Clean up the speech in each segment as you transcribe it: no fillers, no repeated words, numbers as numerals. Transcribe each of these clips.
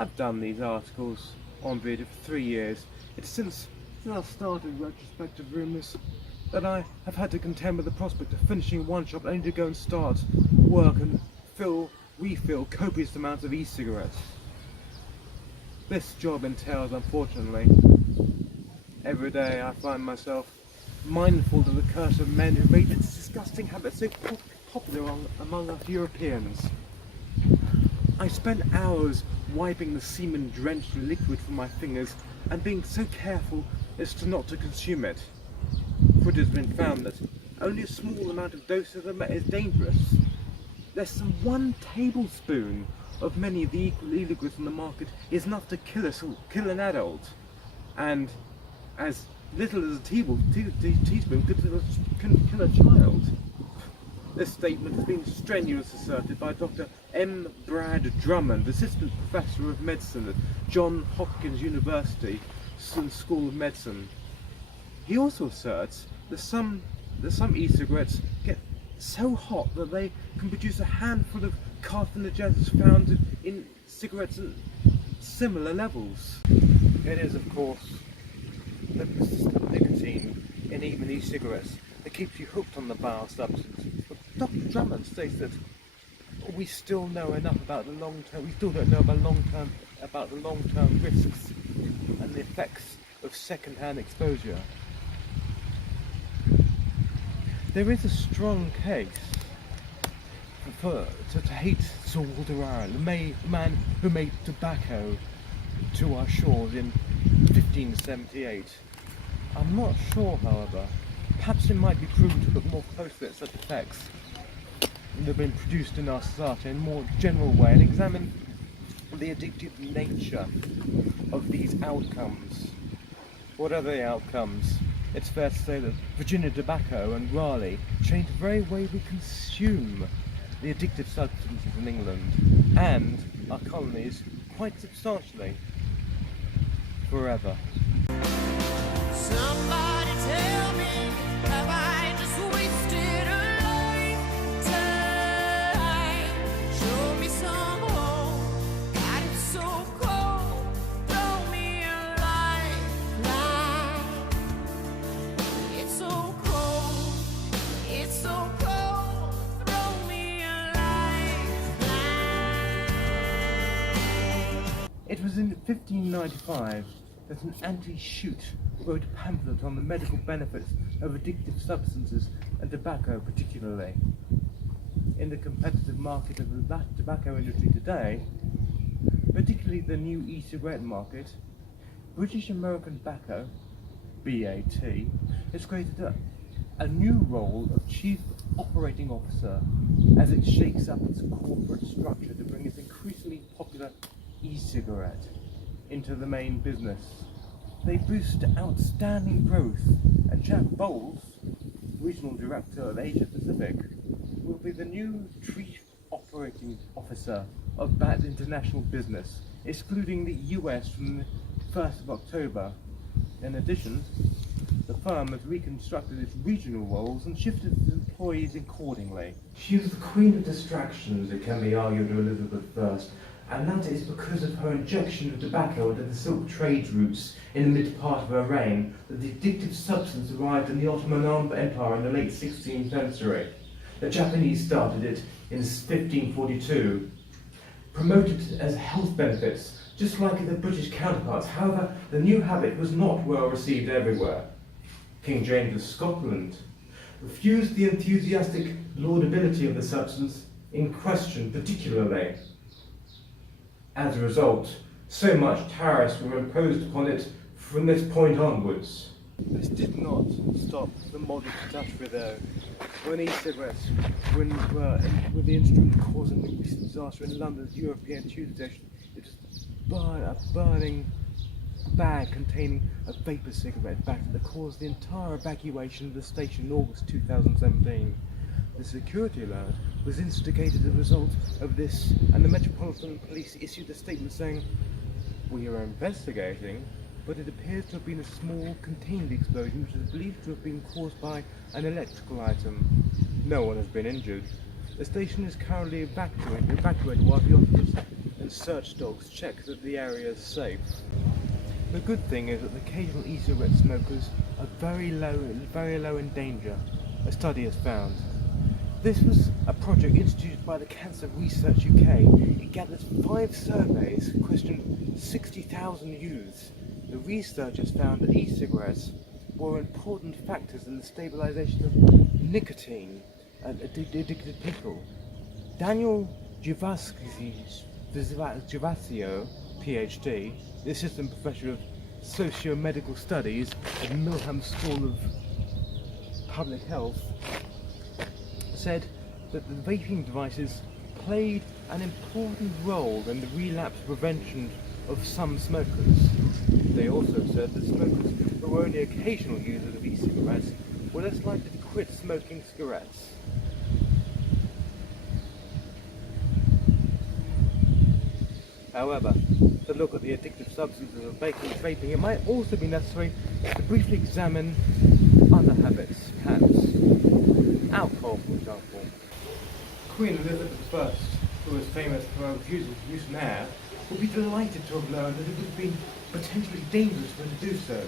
I've done these articles on video for 3 years. It's since I started Retrospective Rumours that I have had to contend with the prospect of finishing one shop only to go and start work and refill copious amounts of e-cigarettes. This job entails, unfortunately, every day I find myself mindful of the curse of men who made this disgusting habit so popular among us Europeans. I spent hours wiping the semen-drenched liquid from my fingers and being so careful as not to consume it. For it has been found that only a small amount of dose of them is dangerous. Less than 1 tablespoon of many of the e-liquids on the market is enough to kill an adult, and as little as a teaspoon can kill a child. This statement has been strenuously asserted by Dr. M. Brad Drummond, Assistant Professor of Medicine at Johns Hopkins University School of Medicine. He also asserts that some e-cigarettes get so hot that they can produce a handful of carcinogens found in cigarettes at similar levels. It is, of course, the persistent nicotine in even e-cigarettes that keeps you hooked on the vile substance. But Dr. Drummond states that we still know enough about the long-term. We still don't know about the long-term risks and the effects of second-hand exposure. There is a strong case to hate Sir Walter Raleigh, the man who made tobacco to our shores in 1578. I'm not sure, however. Perhaps it might be proven to look more closely at such effects that have been produced in our society in a more general way and examine the addictive nature of these outcomes. What are the outcomes? It's fair to say that Virginia tobacco and Raleigh changed the very way we consume the addictive substances in England and our colonies quite substantially forever. Somebody tell me, have I just wasted a lifetime? Show me some hope, God, it's so cold. Throw me a lifeline. It's so cold, throw me a lifeline. It was in 1595 that an anti-shoot wrote a pamphlet on the medical benefits of addictive substances and tobacco particularly. In the competitive market of the tobacco industry today, particularly the new e-cigarette market, British American Tobacco, BAT, has created a new role of Chief Operating Officer as it shakes up its corporate structure to bring its increasingly popular e-cigarette into the main business. They boast outstanding growth, and Jack Bowles, Regional Director of Asia Pacific, will be the new Chief Operating Officer of BAT International Business, excluding the US from the 1st of October. In addition, the firm has reconstructed its regional roles and shifted its employees accordingly. She was the queen of distractions, it can be argued, to Elizabeth I, and that is because of her injection of tobacco into the silk trade routes in the mid part of her reign that the addictive substance arrived in the Ottoman Empire in the late 16th century. The Japanese started it in 1542, promoted it as health benefits, just like the British counterparts. However, the new habit was not well received everywhere. King James of Scotland refused the enthusiastic laudability of the substance in question particularly. As a result, so much tariffs were imposed upon it from this point onwards. This did not stop the modern catastrophe though. When e-cigarettes were the instrument causing the recent disaster in London's European tube station, it was a burning bag containing a vapor cigarette packet that caused the entire evacuation of the station in August 2017. The security alert was instigated as a result of this, and the Metropolitan Police issued a statement saying, "We are investigating, but it appears to have been a small contained explosion which is believed to have been caused by an electrical item. No one has been injured. The station is currently evacuated while the officers and search dogs check that the area is safe. The good thing is that the occasional e-cigarette smokers are very low in danger, a study has found. This was a project instituted by the Cancer Research UK. It gathered 5 surveys, questioned 60,000 youths. The researchers found that e-cigarettes were important factors in the stabilisation of nicotine and addicted people. Daniel Gervasio, PhD, the Assistant Professor of Socio-Medical Studies at Milham School of Public Health, said that the vaping devices played an important role in the relapse prevention of some smokers. They also said that smokers who were only occasional users of e-cigarettes were less likely to quit smoking cigarettes. However, to look at the addictive substances of vaping, it might also be necessary to briefly examine other habits, perhaps alcohol, for example. Queen Elizabeth I, who was famous for her refusal to use an heir, would be delighted to have learned that it would have been potentially dangerous for her to do so,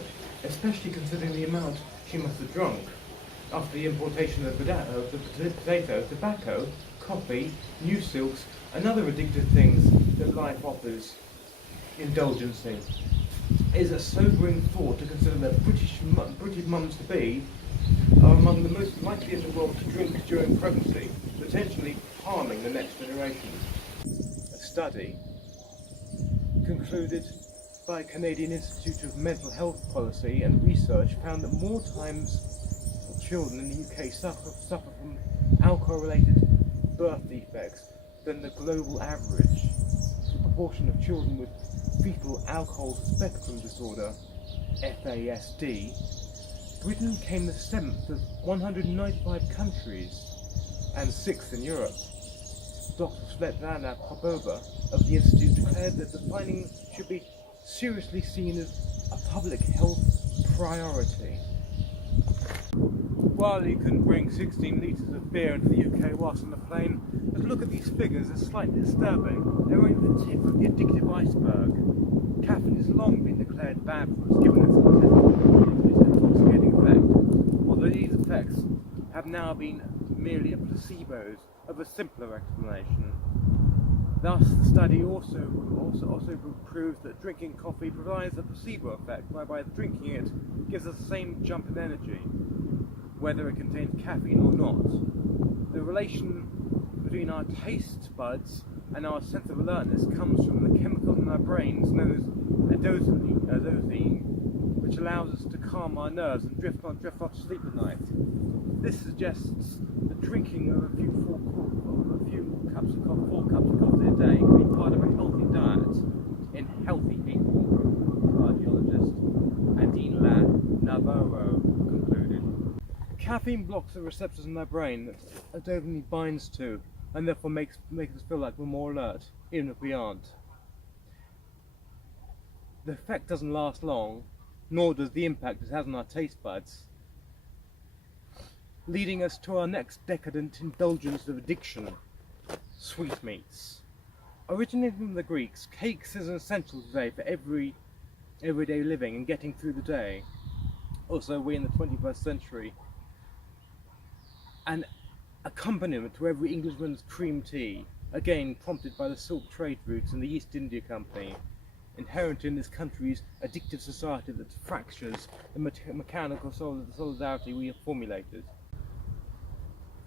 especially considering the amount she must have drunk after the importation of the potato, tobacco, coffee, new silks, and other addictive things that life offers indulgences. It is a sobering thought to consider that British mums-to-be are among the most likely in the world to drink during pregnancy, potentially harming the next generation. A study concluded by Canadian Institute of Mental Health Policy and Research found that more times children in the UK suffer from alcohol-related birth defects than the global average. The proportion of children with fetal alcohol spectrum disorder, FASD, Britain came the 7th of 195 countries and 6th in Europe. Dr. Svetlana Popova of the Institute declared that the finding should be seriously seen as a public health priority. While you can bring 16 litres of beer into the UK whilst on the plane, just look at these figures, they're slightly disturbing. They're only the tip of the addictive iceberg. Caffeine has long been declared bad for us, given its intoxicating effect, although these effects have now been merely a placebos of a simpler explanation. Thus, the study also proves that drinking coffee provides a placebo effect, whereby drinking it gives us the same jump in energy, whether it contains caffeine or not. The relation between our taste buds and our sense of alertness comes from the chemical in our brains known as adenosine, which allows us to calm our nerves and drift off to sleep at night. This suggests that drinking of a few 4 cups of coffee a day can be part of a healthy diet in healthy people, cardiologist Adine Navarro concluded. Caffeine blocks the receptors in our brain that dopamine binds to, and therefore makes us feel like we're more alert, even if we aren't. The effect doesn't last long, nor does the impact it has on our taste buds, leading us to our next decadent indulgence of addiction, sweetmeats. Originating from the Greeks, cakes is an essential today for everyday living and getting through the day. Also, we're in the 21st century. An accompaniment to every Englishman's cream tea, again prompted by the silk trade routes and the East India Company, inherent in this country's addictive society that fractures the mechanical solidarity we have formulated.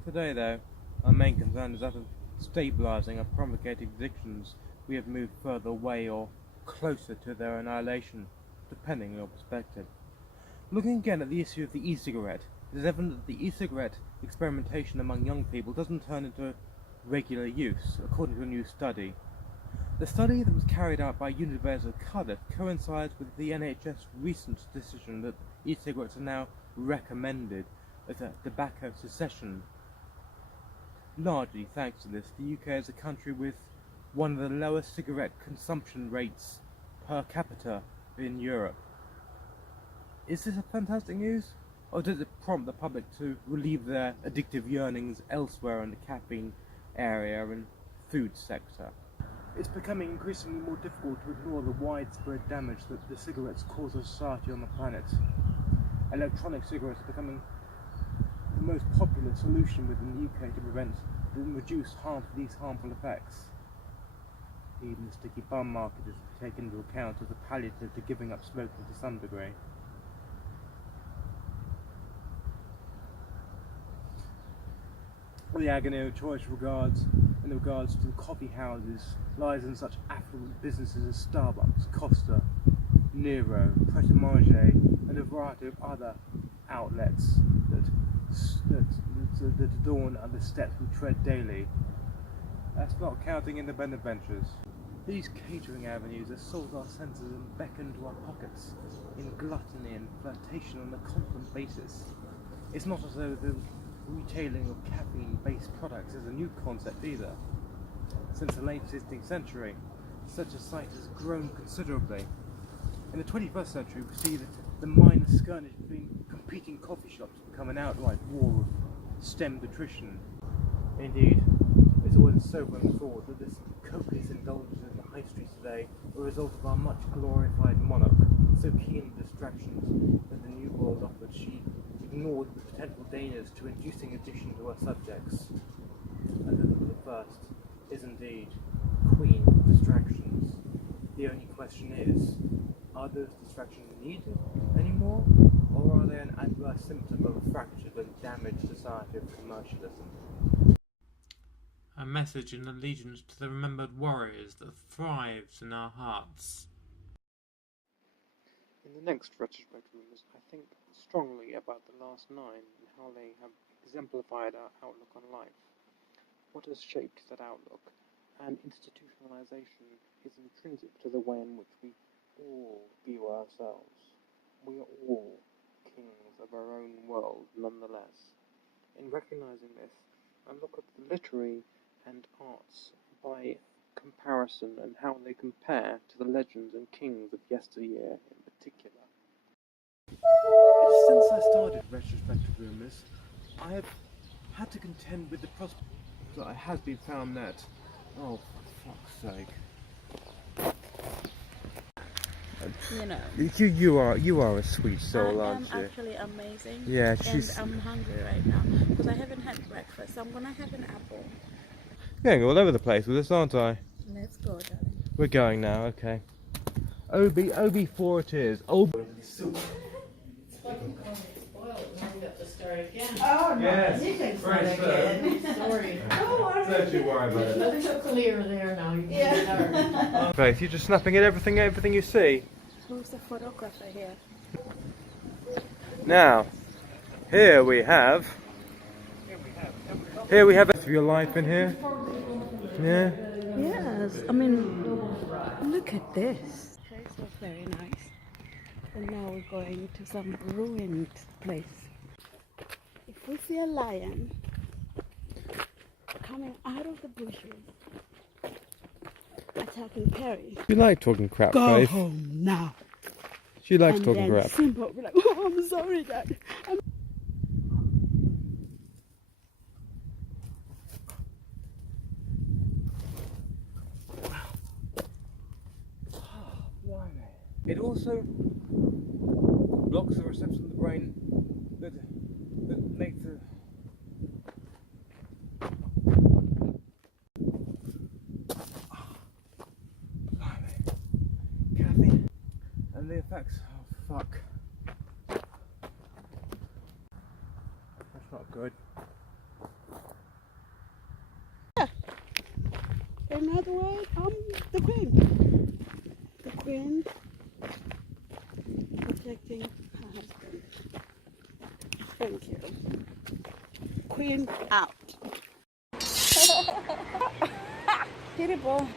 Today, though, our main concern is that of stabilising or promulgating addictions. We have moved further away or closer to their annihilation, depending on your perspective. Looking again at the issue of the e-cigarette, it is evident that the e-cigarette experimentation among young people doesn't turn into regular use, according to a new study. The study that was carried out by University of Cardiff coincides with the NHS recent decision that e-cigarettes are now recommended as a tobacco cessation. Largely thanks to this, the UK is a country with one of the lowest cigarette consumption rates per capita in Europe. Is this a fantastic news? Or does it prompt the public to relieve their addictive yearnings elsewhere in the caffeine area and food sector? It's becoming increasingly more difficult to ignore the widespread damage that the cigarettes cause to society on the planet. Electronic cigarettes are becoming the most popular solution within the UK to prevent and reduce these harmful effects. Even the sticky bum market is taken into account as a palliative to giving up smoking to some degree. The agony of choice in regards to the coffee houses lies in such affluent businesses as Starbucks, Costa, Nero, Pret a Manger, and a variety of other outlets that adorn the steps we tread daily. That's not counting independent ventures. These catering avenues assault our senses and beckon to our pockets in gluttony and flirtation on a constant basis. It's not as though the retailing of caffeine-based products is a new concept either. Since the late 16th century, such a sight has grown considerably. In the 21st century, we see that the minor skirmish between competing coffee shops become an outright war of stemmed attrition. Indeed, it's always a sobering thought that this copious indulgence in the high streets today are a result of our much glorified monarch, so keen on distractions that the New World offered. She ignored the potential dangers to inducing addiction to her subjects. And the first is indeed queen of distractions. The only question is, are those distractions needed anymore, or are they an adverse symptom of a fractured and damaged society of commercialism? A message in allegiance to the remembered warriors that thrives in our hearts. In the next Retrospective Rumours, I think strongly about the last 9 and how they have exemplified our outlook on life. What has shaped that outlook? And institutionalization is intrinsic to the way in which we all view ourselves. We are all kings of our own world, nonetheless. In recognizing this, I look at the literary and arts by comparison and how they compare to the legends and kings of yesteryear in particular. Since I started Retrospective Rumours, I have had to contend with the prospect that it has been found that, oh, for fuck's sake. You know, you are a sweet soul, aren't you? I'm actually amazing. Yeah, and I'm hungry right now because I haven't had breakfast. So I'm gonna have an apple. You're going all over the place with this, aren't I? Let's go, darling. We're going now, okay. OB4 it is. Oh, soup. Oh no, Yes, you can very say again. Sorry. Don't you worry about it. Nothing so clear there now. You can Faith, you're just snapping at everything you see. Who's the photographer here? Now, here we have your life in here. Yeah. Yes, I mean, look at this. Okay, so very nice. And now we're going to some ruined place. If we see a lion coming out of the bushes, attacking Perry, You like talking crap, go Faith. home now. She likes And talking then crap. Simba will be like, oh, I'm sorry, Dad. It also blocks the reception of the brain that makes the caffeine and the effects. Oh fuck! That's not good. In other words, I'm the queen. The queen protecting her husband. Thank you. Queen out. Beautiful.